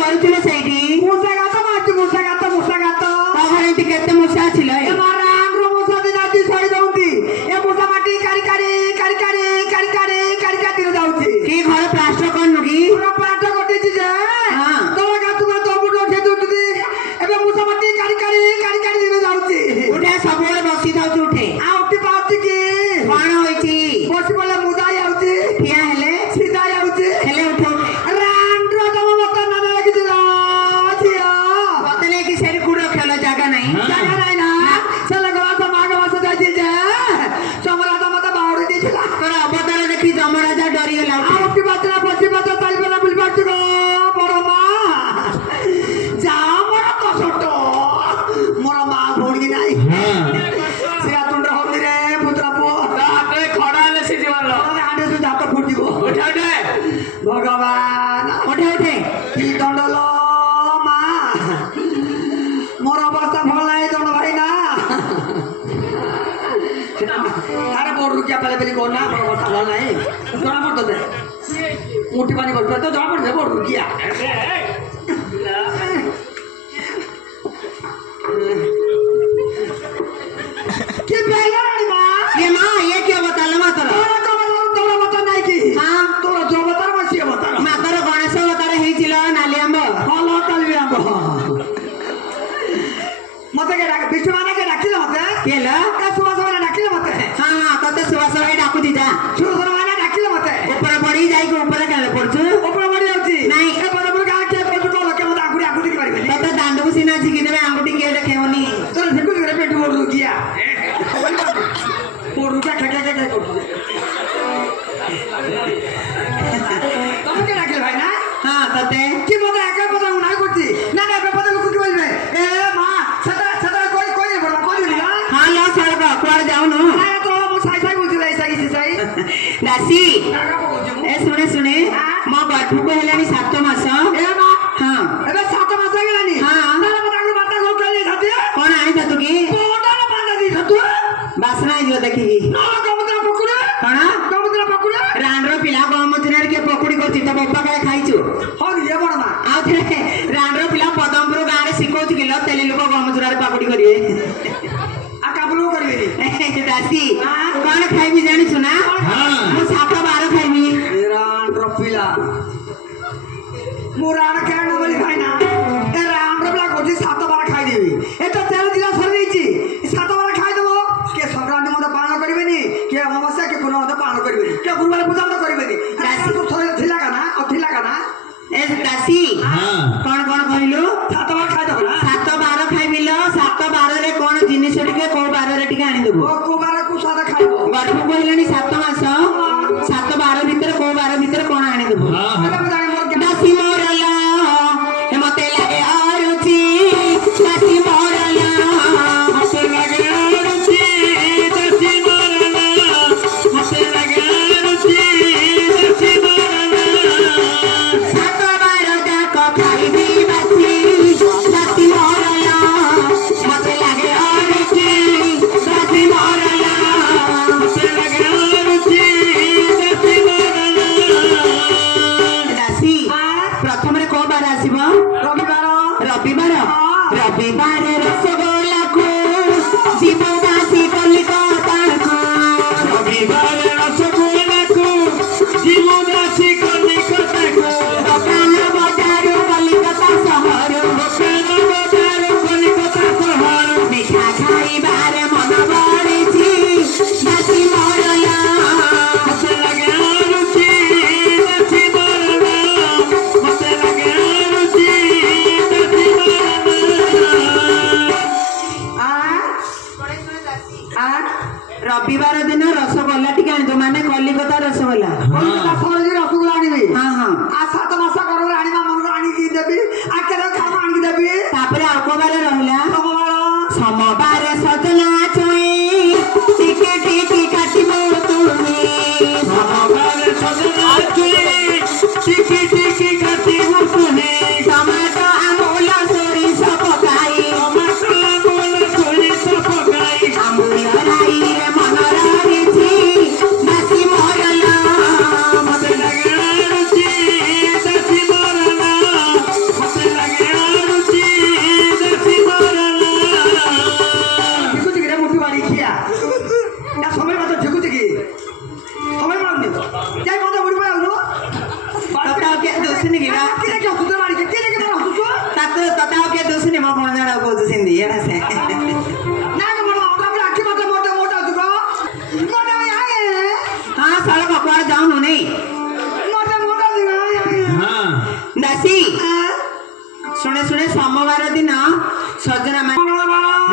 କରୁଥିଲେ ସେଇଠି ମୂଷା ଗାତ ମାରୁଛି ମୂଷା ଗାତ ତୋ ଘରେ ଏମିତି କେତେ ମୂଷା ছিল ରାମର ମୂଷା ଦିନ ଆଜି ସହି ଦଉନ୍ତି ଏ ମୂଷା ମାଟି କାରି ଦିନ ଯାଉଛି କି ଘର ପ୍ଲାଷ୍ଟର କରନୁ କି ପାଠ କଟିଛି ଯେ ତଳ ଗାତ ତୋ ମୁଣ୍ଡ ଉଠେଇ ଦଉଛନ୍ତି ଏବେ ମୂଷା ମାଟି କାରି ଦିନ ଯାଉଛି ଉଠେ ସବୁବେଳେ ବସି ଥାଉଛୁ ଉଠେ ଆଉ ଉଠି ପାରୁଛି କି କଣ ହୋଇଛି ବସି ପଡ଼ିଲେ ମୁଦା ଯାଉଛି ଠିଆ ହେଲେ ସିଧା ଯାଉଛି ହେଲେ ଉଠ ରାମର ତମ ମତ ନା ଲାଗିଛି ଝିଅ ବଦଲେ କି ସେଠି କୁଡ଼ ଖେଳ ଜାଗା ନାହିଁ ଜାଗା ନାହିଁ ନା ସେଲେ ଗଲା ମାଘ ମାସ ଯାଇଛି ଯେ ସମରାଜ ମତେ ବାହୁଡ଼ି ଦେଇଥିଲା ତୋର ଅବତାର ଦେଖି ଯମରାଜା ଡରିଗଲା ଆଉ ଉଠି ପାରୁଛି ନା ବସି ପାରୁଛ ଚାଲିପାର ବୁଲି ପାରୁଛୁ ବଡ ମା ଯା ମୋର କଷଟ ମୋର ମା ଭଉଣୀ ନାହିଁ ସିଆ ତୁଣ୍ଡ ହଉନି ରେ ପୁତ୍ର ପୁଅ ହାତରେ ଖଡା ହେଲେ ସେ ଯିବାର ହାଣ୍ଡେ ସୁଦ୍ଧା ହାତ ଫୁଟିବ ଉଠେ ଭଗବାନ ଉଠେ କି ଦଣ୍ଡଲ ମା ମୋର ଅବସ୍ଥା ଭଲ ନାହିଁ ଦଣ୍ଡ ଭାଇ ନା ତାର ବଡ ରୁକିଆ ପାଲେ ବେଲି କହ ନା ମୋର ଅବସ୍ଥା ଭଲ ନାହିଁ ଜଣା ପଡୁತ್ತದೆ ମୁଠି ପାନି ବସିବା ତ ଜଣା ପଡୁଛି ବଡ ରୁକିଆ କି ବେଲାଣି ମା ये माँ ये क्या बता लो मातर ତୋର ଅବତାର ନାହିଁ କି हाँ ତୋର ଯୋଉ ଅବତାର ବା ସିଏ ଅବତାର ମାତର ଗଣେଶ ଅବତାର ହେଇছিল ନାଲି ଆମ୍ବ ଭଲ କାଲି ଆମ୍ବ ମତେ ବିଷ୍ଣୁ ମାନେ ଡାକିଲେ ମତେ କିଏ ଲ ସୁବାସ ମାନେ ଡାକିଲେ ମତେ ହଁ ହଁ ତତେ ସୁବାସ ଭାଇ ଡାକୁଛି ଯା ସୁରଧର ମାନେ ଡାକିଲେ ମତେ ଉପରେ ପଡି ଯାଇକି ଉପରେ କେଳେ ପଡୁଛୁ ଉପରେ ବଢି ଯାଉଛି ନାଇଁ ଏ ବଡ ବଡ ଗାଁ କିଏ ପଡୁଛୁ କହ ଲୋକେ ମତେ ଆଗୁଡ଼ି ଆଗୁଡ଼ି ପାରିବେନି ତତେ ଦାଣ୍ଡକୁ ସିନା ଝିକି ଦେବେ ଆଙ୍ଗୁଠି କିଏ ଦେଖେଇବନି ତୋର ଝିକୁଲି ଘରେ ପେଟୁ ବଡ ରୁକିଆ ବଡ ରୁକିଆ ଖେକେ କରୁଛୁ ତମେ କିଏ ଡାକିଲେ ଭାଇ ନା ହଁ ତତେ କି ମତେ ଏକା ପଦା ନାଇଁ କରୁଛି ନା ନା ବେପଦା ଲୋକ କି ବলবে ଏ মা সেটা কই বলবা কই দিলা ହଁ ଲ ସଳକ କୁଆଡେ ଯାଉନୁ না তো ମୁଁ ସାଇ ବୁଝିଲା ଏଇ ସାଇ ଦାସୀ ନାଗା ପକଉଛୁ ଏ ଶୁଣେ ମୋ ଗର୍ଭକୁ ହେଲାଣି 7 ମାସ ଏ ମା ହଁ ଏବେ 7 ମାସ ହେଇଗଲାନି ହଁ ତାର ମତେ ଆଗରୁ ବାତା ଘର ଖାଲି ଖାତି କଣ ଆଣିଛ ତୁ କି କୋଟାରେ ବାତା ଦି ଖାତୁ ବାସନା ହେଇଯିବ ଦେଖିକି ନା କମୁଦ୍ରା ପକୁଡେ କଣ କମୁଦ୍ରା ପକୁଡେ ରାଣ୍ଡର ପିଲା ଗହମଚୁନାରେ କିଏ ପକୁଡି କରୁଛି ତ ବୋପା କାଳେ ଖାଇଛୁ ହଁ ଇଏ ବଡ ମା ଆଉ ଥରେ ରାଣ୍ଡର ପିଲା ପଦମପୁର ଗାଁରେ ଶିଖଉଛି କିଲୋ ତେଲି ଲୋକ ଗହମଚୁନାରେ ପକୁଡି କରିବେ ଆଉ କାବୁଲ କରିବେନି ଦାସୀ କଣ ଖାଇବି ଜାଣିଛୁ ନା ମୁଁ 7 ବାର ଖାଇବି ରାଣ୍ଡର ପିଲା ମୁଁ ରାଣ କେଣ ବୋଲି ଖାଇନା ଏ ରାଣ୍ଡର ପିଲା କହୁଛି 7 ବାର ଖାଇଦେବି ଏଟା 13 ଦିନ ସରିଯାଇଛି 7 ବାର ଖାଇଦେବ କିଏ ସଂକ୍ରାନ୍ତି ମଧ୍ୟ ପାଳନ କରିବେନି କିଏ ଅମାବାସ୍ୟା କିଏ ପୂର୍ଣ୍ଣ ମଧ୍ୟ ପାଳନ କରିବେନି କିଏ ଗୁରୁବାର ପୂଜା ମଧ୍ୟ କରିବେନି ଥିଲା କାନା ଏ ଦାସୀ କଣ କହିଲୁ 7 ବାର ଖାଇଦେବ ନା 7 ବାର ଖାଇବି ଲ 7 ବାରରେ କଣ ଜିନିଷ ଟିକେ କୋଉ ବାରରେ ଟିକେ ଆଣିଦେବୁ କୋଉ ବାରକୁ ସାଦା ଖାଇବ ଗର୍ଭକୁ ହେଲାଣି 7 ମାସ 7 ବାର ଭିତରେ କୋଉ ବାର ଭିତରେ କଣ ଆଣିଦେବୁ ଦାସୀ ମୋର ଲ ମତେ ଲାଗେ ଅରୁଚି ଦାସୀ ମୋର ଲ ମତେ ଲାଗେ ଅରୁଚି ଦାସୀ ମୋର ଲ ମତେ ଲାଗେ ଅରୁଚି ଦାସୀ ମୋର ଲ 7 ବାର ଯାକ ଖାଇବି ବାସି ଦାସୀ ମୋର ଲ ମତେ ଲାଗେ ଅରୁଚି ଦାସୀ ମୋର ଲ ମତେ ଲାଗେ ଅରୁଚି ଦାସୀ ମୋର ଲ ଦାସୀ ପ୍ରଥମରେ କୋଉ ବାର ଆସିବ ରବିବାର ରସଗୋଲାକୁ ଯିବ ଦାସୀ କଲିକତାକୁ ରବିବାର ରସଗୋଲାକୁ ଯିବ ଦାସୀ କଲିକତାକୁ ଦୋକାନ ବଜାରୁ କଲିକତା ସହର ମିଠା ଖାଇବାରେ ମନ ବଳିଛି ଦାସୀ ମୋର ଲ ମତେ ଲାଗେ ଅରୁଚି ଦାସୀ ମୋର ଲ ମତେ ଲାଗେ ଅରୁଚି ଦାସୀ ମୋର ରବିବାର ଦିନ ରସଗୋଲା ଟିକେ ଆଣିଦ ମାନେ କଲିକତା ରସଗୋଲା ରସଗୋଲା ଆଣିବି ହଁ ହଁ ଆଉ 7 ମାସ ଗରବରେ ଆଣିବା ମନକୁ ଆଣିକି ଦେବି ଆଉ କେତେ ଖାଇବା ଆଣିକି ଦେବି ତାପରେ ଆଉ କୋଉ ବାର ରହିଲା ସୋମବାର ସମବାର ସଜନା ଛୁଇଁ ଟିକେ ଟିକେ କାଟିବ ତୁମେ ସମବାର ସଜନା ଛୁଇଁ ଟିକେ ଟିକେ କାଟିବ ତୁମେ ଟମାଟୋ ଆମ୍ବୁଲ ସୋରିଷ ପକାଇ ଆମ୍ବୁଲ ରାଇରେ ମନ ରହିଛି ଦାସୀ ମୋର ଲ ମତେ ଲାଗେ ଅରୁଚି ଦାସୀ ମୋର ଲ ଦୁସୁନି କି କିରେ କି ହସୁଛ ବାଡି କିରେ କି ହସୁଛ ତତେ ଆଉ କିଏ ଦୁସୁନି ମୋ କଣ ଜଣ କହୁଛୁ ସେମିତି ଏଟା ସେ ନା କି ମୋର ଅଣ୍ଡା ଆଖି ମତେ ମୋଟା ମୋଟା ତୁକ ମୋଟା ଆଏ ହଁ ସଳକ କୁଆଡେ ଯାଉନୁ ନାଇଁ ମୋଟା ମୋଟା ହଁ ଦାସୀ ଶୁଣେ ଶୁଣେ ସୋମବାର ଦିନ ସଜନା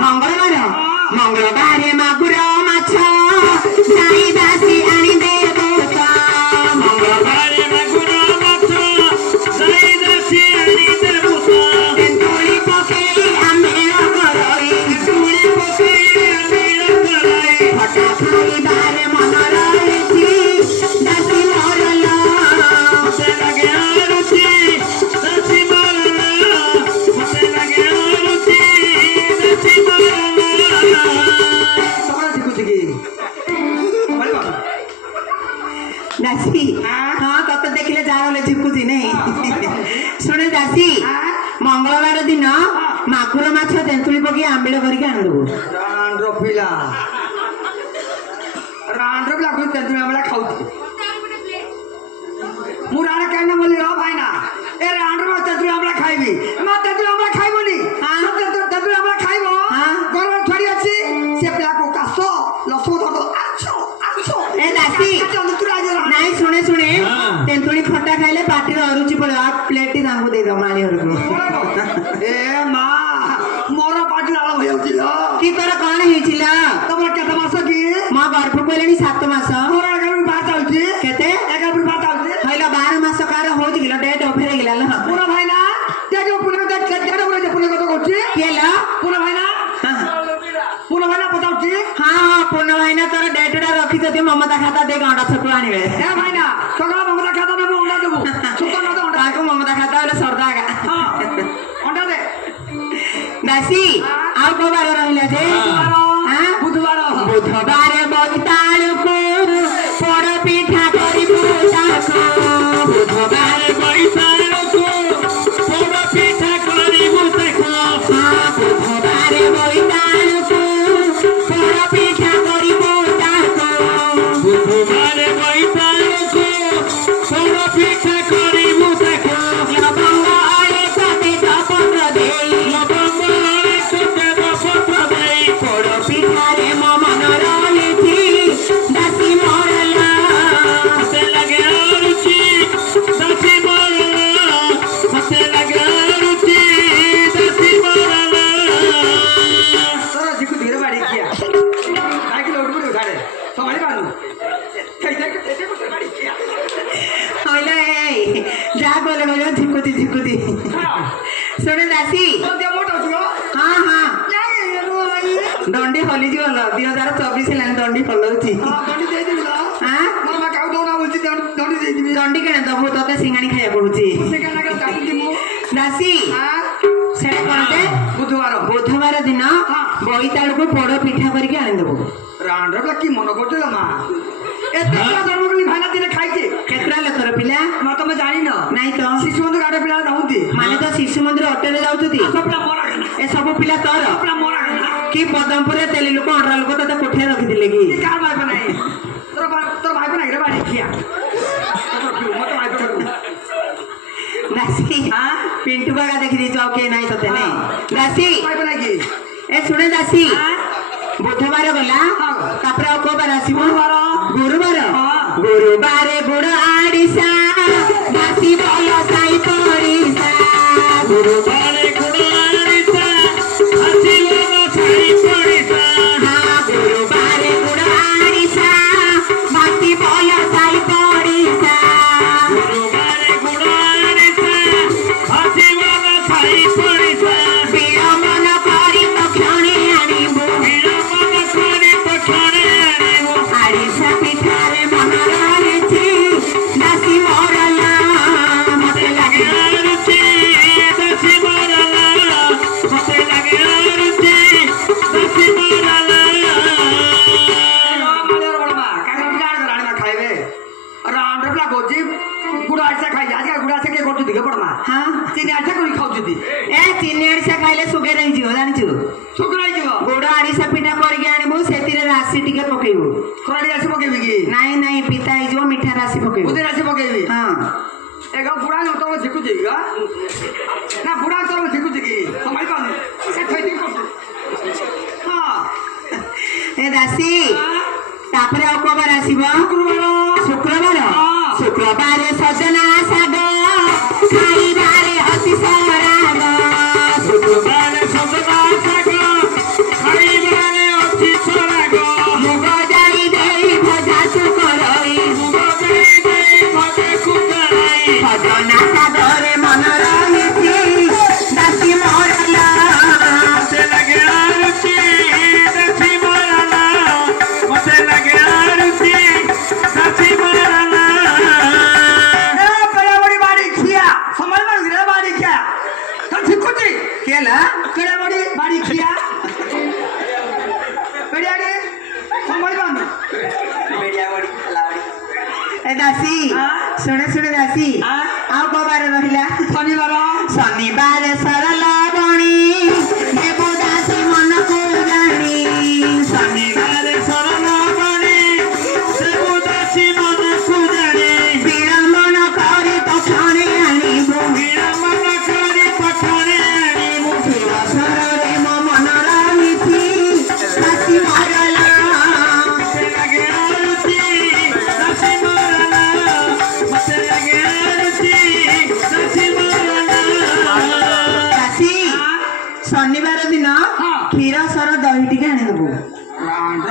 ମଙ୍ଗଳବାର ମାଗୁର ମାଛ ଯାଇ ଦାସୀ ଆଣି ଦେବୁ ମଙ୍ଗଳବାର ମାଗୁର ମାଛ ଯାଇ ଦାସୀ ଆଣି ଦେବୁ ତେନ୍ତୁଳି ପକେଇ ଆମ୍ବିଳ କରଇ ତେନ୍ତୁଳି ପକେଇ ଆମ୍ବିଳ କରଇ ଖଟା ଖାଇବାରେ ମନ ରହିଛି ଦାସୀ ମରଲ ମତେ ଲାଗେ ଆରୁଚି ଦାସୀ ମରଲ ମତେ ଲାଗେ ଆରୁଚି ଦାସୀ ମରଲ दासी हाँ तते देखले जाले झुकुची नहीं सुने दासी मंगलवार दिन मागुर माछ तेंतुली पकी आंबिल करके आन देबो रांड्रो पिला को तेंतुली आंबिल खाउती मु राणे कहना बोली रो भाई ना ए रांड्रो में तेंतुली आंबिल खाइबी मा तेंतुली आंबिल खाइबोनी हां तेंतुली आंबिल खाइबो हां घर में थोड़ी अछि से पिला को कासो लसो धो आछो ए दासी नहीं सुने सुने तेंतुली खट्टा खाइले पार्टी अरुचि पड़े आ प्लेट तांको दे दो माली हरको ए मां मोर पार्टी लाल हो जाउतिलो की तोर कोन हेचिला तमरा केते मास की मां गर्भ कोलेनी 7 मास मोर अगर बात आउची केते अगर बात आउची हइला 12 मास कार होत गेलो डेट ओफेर गेला ल पूरा भाई ना देखो पुणे में देख पुणे कत करछि केला पूरा भाई ना बताउची हां पूर्ण भाई ना तोर डेटडा रखी दे ममता खाता दे गंडा छकु आनिबे ए भाई ना सगळा ममता खाता ने अंडा देबो छुपा न अंडा ताको ममता खाता वाले सरदागा हां अंडा दे दासी आउ को बार रहिला जे हां बुधवार बगिताल को पोड़ पिठा करिबो ताको बुधवार बगिताल को पोड़ पिठा करिबो ताको हां बुधवार बगिताल को पोड़ पिठा करिबो ताको बुधवार बगिताल को पोड़ पिठा करिबो ताको लबंग आले कते पत्र देई लबंग आले कते पत्र देई पोड़ पिठा रे मो मन रहिछि दासी मरला मते लगे रुचि दासी मरला मते लगे रुचि दासी मरला तोरा जिकु धीरे बाड़ी किया काकी लोड को उठा दे संभाली बानू कैसे को बाड़ी किया होइला ए जा बोले बोले झिकुती सुने दासी तो दे मोटो छो हां हां दंडी हली जी गल 2024 हेलान दंडी हलौची हां दंडी दे दिबी हां मोर मा काउ दोना बोलची दंडी दे दिबी दंडी केना दबो तते सिंगाणी खाया पड़ुची से केना का काटी दिमु दासी हां सेटा कोनते बुधवार दिन बोईताल को पोड़ पिठा करके आनि देबो रांड्र की मन करछला मा एते जन्मकली भाना दिने खाइके केतरा लतर पिला म त म जानि न नाही तो शिशु मंदिर गाडे पिला नहुती माने तो शिशु मंदिर अटले जाउछती सबला मोरा खाना ए सब पिला तोर सबला मोरा खाना की पदमपुर तेली लोक अंडरा लोक तते कोठिया रखि दिले की का भाई बनाई तोर भाई बनाई रे बाड़ी खिया मत भाई बनाई दासी हां पिंटू बागा देखि दी जाओ के नाही तते नहीं दासी भाई बनाई की ए सुने दासी बुधवार गला तापर को बार आसीबो गुरुवार गुरुवार गुड़ आड़ीसा दासी बोलो साई पड़ीसा गुरुवार गुड़ आड़ीसा दासी बोलो साई पड़ीसा हां गुरुवार गुड़ आड़ीसा दासी बोलो साई पड़ीसा गुरुवार गुड़ आड़ीसा दासी बोलो साई पड़ीसा बिया मन करी पक्षणे आनिबो बिया मन करी पक्षणे आनिबो आड़ीसा पिठारे मन रहिछि दासी मरला मते लागे रुचि दासी मरला मते लागे रुचि दासी मरला माले बड़बा काका जान राणी मा खाइबे रांड्र प्ला गोजी गुड़ आइसा खाइ आज का गुड़ आइसा के करछु दिखे पड़मा हां चीनी आइसा कोई खाउछु दी ए चीनी आड़ीसा खाइले सुगे नहीं जियो जानिछु सुकराई जीव गुड़ आड़ीसा पिठा करके आनिबो सेतिरे राशि टिके पकेइबो खराडी आसी पकेबी की नहीं नहीं पिता ही जो मीठा राशि पकेइबो उदे राशि पकेबी हां एगो गुड़ा न तो ঝিকুଛି କି ନା ବୁଢା ତର ଝିକୁଛି କି ସମାଳି ପାରୁନି ସେ ଥଇତି କରୁଛି ହଁ ଏ ଦାସୀ ତାପରେ ଆଉ କୋଉ ବାର ଆସିବ ଶୁକ୍ରବାର ଶୁକ୍ରବାର ସଜନା ଶାଗ ଖାଇବାରେ ଅତି ସରାଗ ଶୁକ୍ରବାର ସଜନା ଶାଗ ଖାଇବାରେ ଅଛି ସରାଗ ମୁଗ ଯାଇ ଦେଇ ଭଜା ସୁକରଇ ମୁଗ ଦେଇ ଦେଇ ଭଜାକୁ କରାଇ ସଜନା ଶାଗରେ ମନ ରହିଛି ଦାସୀ ମରଲା ମତେ ଲାଗେ ଆରୁଚି ଦାସୀ ମରଲା ମତେ ଲାଗେ ଆରୁଚି ଦାସୀ ମରଲା ଏ କଳାବଡ଼ି ବାଡ଼ି ଖିଆ ସମାଲ ମାରୁଛି ରେ ବାଡ଼ି ଖିଆ ତ ଝିକୁଛି କେଲା କଳାବଡ଼ି ବାଡ଼ି ଖିଆ পেড়িয়াড়ি সমালি বান্ধ পেড়িয়া বড়ি খেলাবড়ি ଏ ଦାସୀ ଶୁଣେ ଶୁଣେ ଦାସୀ ଆଉ କୋଉ ବାର ରହିଲା শনিবার ଶନିବାର ସରଲ ବଣି ଦେବ ଦାସୀ ମନକୁ ଜାଣି ଶନିବାର শরণ বাণী দেবু দাসী মনকু জানি ବିଳମ୍ବନ କରି ତକ୍ଷଣେ ଆଣିବୁ বিড়ম্বন করি পঠনে আনিবু ସରରେ ମୋ ମନ ରହିଛି ଦାସୀ ମରଲା মতে লাগে আরতি দাসী মরলা মতে লাগে আরতি দাসী মরলা ଦାସୀ ଶନିବାର ଦିନ କ୍ଷୀର ସର ଦହି ଟିକେ ଆଣିଦେବୁ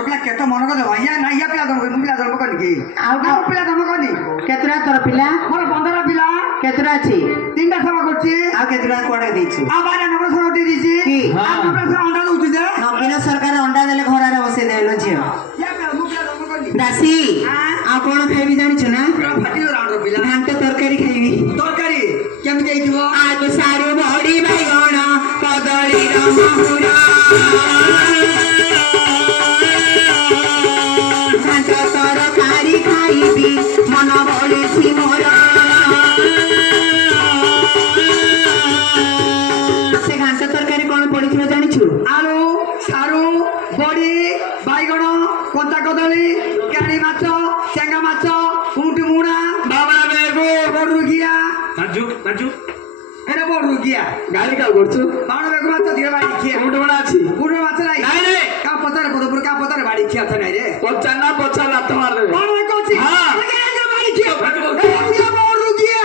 ପିଲା କେତେ ମନ କରିଦେବ ଇୟା ନା ଇୟା ପିଲା ମୁଁ ପିଲା ଜନ୍ମ କରିନି କି ଆଉ ମୁଁ ପିଲା ଜନ୍ମ କରିନି କେତେଟା ତୋର ପିଲା ମୋର 15 ପିଲା କେତେଟା ଅଛି 3ଟା ସଭା କରୁଛି ଆଉ କେତେଟା କୁଆଡେ ଦେଇଛୁ ଆଉ ବାରା ନବର ସର ଦେଇଛି କି? ଆଉ ନବର ସର ଅଣ୍ଡା ଦଉଛି ଯେ ନବୀନ ସରକାର ଅଣ୍ଡା ଦେଲେ ଘରରେ ବସେଇ ଦେଲେ ଝିଅ ଇୟା ପିଲା ମୁଁ ପିଲା ଜନ୍ମ କରିନି ଦାସୀ ଆଉ କଣ ଖାଇବି ଜାଣିଛୁ ନା ଫାଟିବ ରାଉଣ୍ଡ ପିଲା ଘାଣ୍ଟ ତରକାରୀ ଖାଇବି ତରକାରୀ କେମିତି ହେଇଥିବ ଆଳୁ ସାରୁ ବଢି ବାଇଗଣ କଦଳୀର ମହୁର ଘାଣ୍ଟ ତରକାରୀ ଖାଇବି ମନ ବଳିଛି ମୋର ସେ ଘାଣ୍ଟ ତରକାରୀ କଣ ପଡିଥିବ ଜାଣିଛୁ ଆଳୁ ସାରୁ ବଡି ବାଇଗଣ କଞ୍ଚା କଦଳୀ କାଳି ମାଛ ଚେଙ୍ଗା ମାଛ ଉଁଟି ମୁଣା ବାବା ବେଗୁ ବଡରୁଗିଆ রাজু রাজু এটা বড়রুগিয়া গাড়ি কাউ করছু বাবা বেগু মাছ দিয়ে বাড়ি খেয়ে উঠে বড় আছি গুড় মাছ নাই নাই রে কা পতারে বড়পুর কা পতারে বাড়ি খেয়ে আছে নাই রে পচা না পচা লাত মার দেবে বাবা কইছি হ্যাঁ। বাড়ি খেয়ে এটা বড়রুগিয়া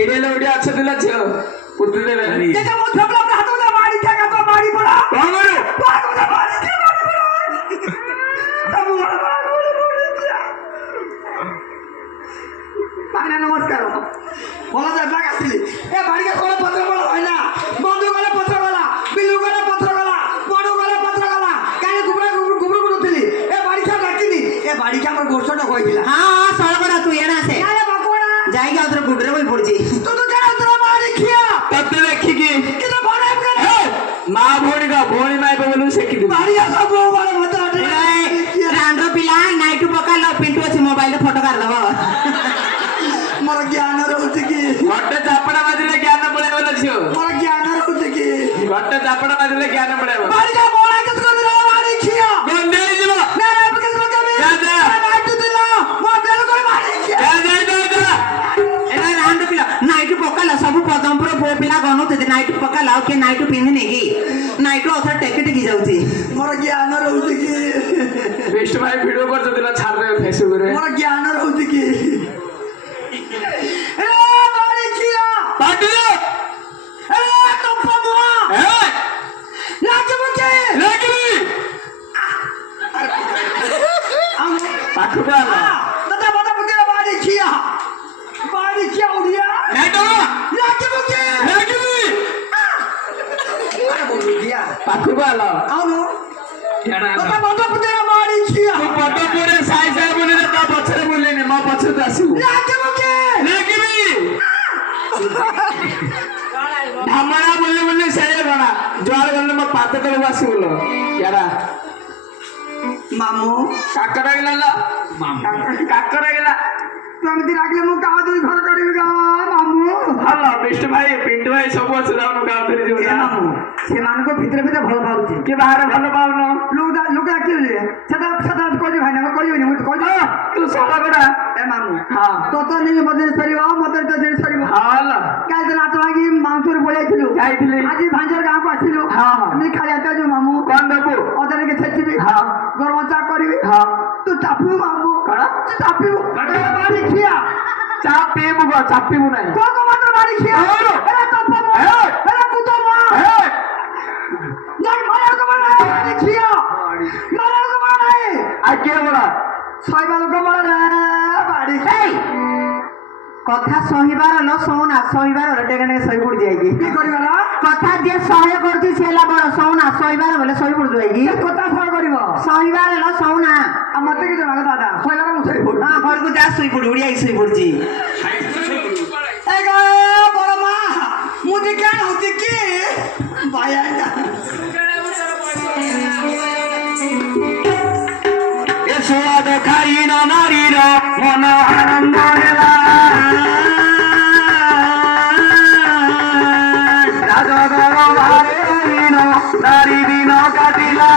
এড়ে লড়ি আছে দিলা ছিল পুত্র দেবে এটা মো ঝগড়া হাত না বাড়ি খেয়ে তো বাড়ি পড়া বাবা বাবা বাড়ি খেয়ে বাড়ি পড়া তবু বড় পানা নমস্কার বলা যায় ব্যাগ আসছিলি এ বাড়িকে কোলে পত্র বলা হয় না বন্ধু গলে পত্র গলা বিলু গলে পত্র গলা বড় গলে পত্র গলা কানে গুবরা গুবরা গুবরুতিলি এ বাড়ি খা ডাকিনি এ বাড়ি খা আমার গোরসটা কইছিলা ହଁ ହଁ ସଳକଡ଼ା ତୁ ଏଣେ ଆସେ আরে বাকোড়া ଯାଇକି ଆଉ ଥରେ ଗୁଡରେ ବହି ପଡୁଛି তু তো জানো তোরা বাড়ি খিয়া ততে দেখিকি কিন্তু বড় করে মা ভৌণী কা ভৌণী মাইব বলু শিখি দিবি বাড়ি আসা বউ বড় মত ରାଣ୍ଡ ପିଲା ନାଇଟୁ ପକା ଲ ପିଣ୍ଟୁ ଅଛି ମୋବାଇଲ ଫଟୋ କାଢିଦବ ମୋର ଜ୍ଞାନ ରହୁଛି କି ଘଟେ ଚାପଡ଼ା ବାଜିଲେ ଜ୍ଞାନ ପଳେଇବ ନା ଝିଅ ମୋର ଜ୍ଞାନ ରହୁଛି କି ଘଟେ ଚାପଡ଼ା ବାଜିଲେ ଜ୍ଞାନ ପଳେଇବ ବାড়ি যা বড় কেস করে বাড়ি খিয়া গন্ডে ଯିବ না না কেস করে যাবে যা যা নাইটু দিল মো বেল করে বাড়ি খিয়া যা যা যা যা ଏଟା ରାଣ୍ଡ ପିଲା ନାଇଟୁ ପକାଲ ସବୁ ପଦମପୁର ପୁଅ ପିଲା ଗନୁଛନ୍ତି ନାଇଟୁ ପକାଲ ଆଉ କିଏ ନାଇଟୁ ପିନ୍ଧିନି କି ନାଇଟୁ ଅଥର ଟେକି ଟେକି ଯାଉଛି ମୋର ଜ୍ଞାନ ରହୁଛି କି ବେଷ୍ଟ ଭାଇ ଭିଡିଓ କରୁଛନ୍ତି ନା ଛାଡ ଦେବେ ଫେସବୁକ ରେ ମୋର ଜ୍ଞାନ ରହୁଛି କି ଏ ବାড়ি খিয়া ପାଟିରେ ଏ ତପ ମୁଆ ଏ ଲାଗିବ କେ ଲାଗିବି ଆମ ପାଖକୁ ଆସ দাদা বাদা বুকে বাড়ি খিয়া উড়িয়া ନାଇଟୁ ଲାଗିବ କେ ଲାଗିବି আরে বলু দিয়া ପାଖକୁ ଆଲ আউনো ଇଆଡେ ଆସ দাদা বাদা বুকে বাড়ি খিয়া ତୁ ପଦପୁରରେ ସାଇ ସାଇ ବୁଲିଲେ ତା ପଛରେ ବୁଲିନି ମୋ ପଛରେ ତୁ ଆସିବୁ ଲାଗିବ কে ଲାଗିବି ଧାମଣା ବୁଲି ବୁଲି ସେଇଆ ଗଣା ଯୁଆଡେ ଗଲେ ମୋ ପାଦ ତଳକୁ ଆସିବୁଲ ଇଆଡା মামু କାକର ହେଇଗଲା କାକର ହେଇଗଲା ତୁ ଏମିତି ରାଗିଲେ ମୁଁ ଗାଁ ଦୁଇ ଘର କରିବି ଗା ମାମୁ ଭଲ ବିଷ୍ଣୁ ଭାଇ ପିଣ୍ଟୁ ଭାଇ ସବୁ ଅଛି ଯାଉନୁ ଗାଁ ଧରି ଯିବୁ ଏ ମାମୁ ସେମାନଙ୍କ ଭିତରେ ଭିତରେ ଭଲ ପାଉଛି କି ବାହାରେ ଭଲ ପାଉନ ଲୋକ ଡାକିଲେ ସେଟା ସେଟା କହିବି ଭାଇ ନା କହିବିନି ମୁଁ କହିବି ତୁ ସଭା କଟା ଏ ମାମୁ ହଁ ତୋ ତ ନେଇ ମତେ ସରିବ ମତେ ତ ଜିନିଷ ସରିବ ଭଲ ହଁ ଗରମ ଚା କରିବି ହଁ ତୁ ଚାପିବୁ ମାମୁ କଣ ତୁ ଚାପିବୁ ବାଡ଼ି ଖିଆ ଚା ପିଇବୁ କଣ ଚାପିବୁ ନାହିଁ କଣ ମାତ୍ର ବାଡ଼ି ଖିଆ ଏରା ତପ ଏରା କୁତ ମା ନାଇଁ ମାରିବାକୁ ମାନେ ବାଡ଼ି ଖିଆ ମାରିବାକୁ ମାନେ ଆଉ କିଏ ବड़ा ଶୋଇବା ଲୋକ ମାନେ ବାଡ଼ି କଥା ସହିବାର ନ ଶୁଣା ସହିବାର ଟେକା ଟେକା ଶହି ପଡି ଯାଇକି কি କରିବାର କଥା ଯିଏ ସହ୍ୟ କରୁଛି ସେ ହେଲା ବଡ ଶୁଣା ସହିବାର ବେଲେ ଶହି ପଡୁ ଯାଇକି କଥା ସହ କରିବ ସହିବାର ନ ଶୁଣା ଆଉ ମତେ କି ଜଣା ଦାଦା ଶୋଇବାର ମୁଁ ଶୋଇ ପଡୁ ହଁ ଘରକୁ ଯା ଶୋଇ ପଡୁ ଉଡିଆଇ ଶୋଇ ପଡୁଛି ବଡ ମା ମୁଁ ଟିକେ ହଉଛି କି ଭାଇ ସୁଆଦ ଖାଇନ ନାରୀର ମନ ଆନନ୍ଦ ହେଲା ରାଜଦର ଭାରେ ନାରୀ ଦିନ କାଟିଲା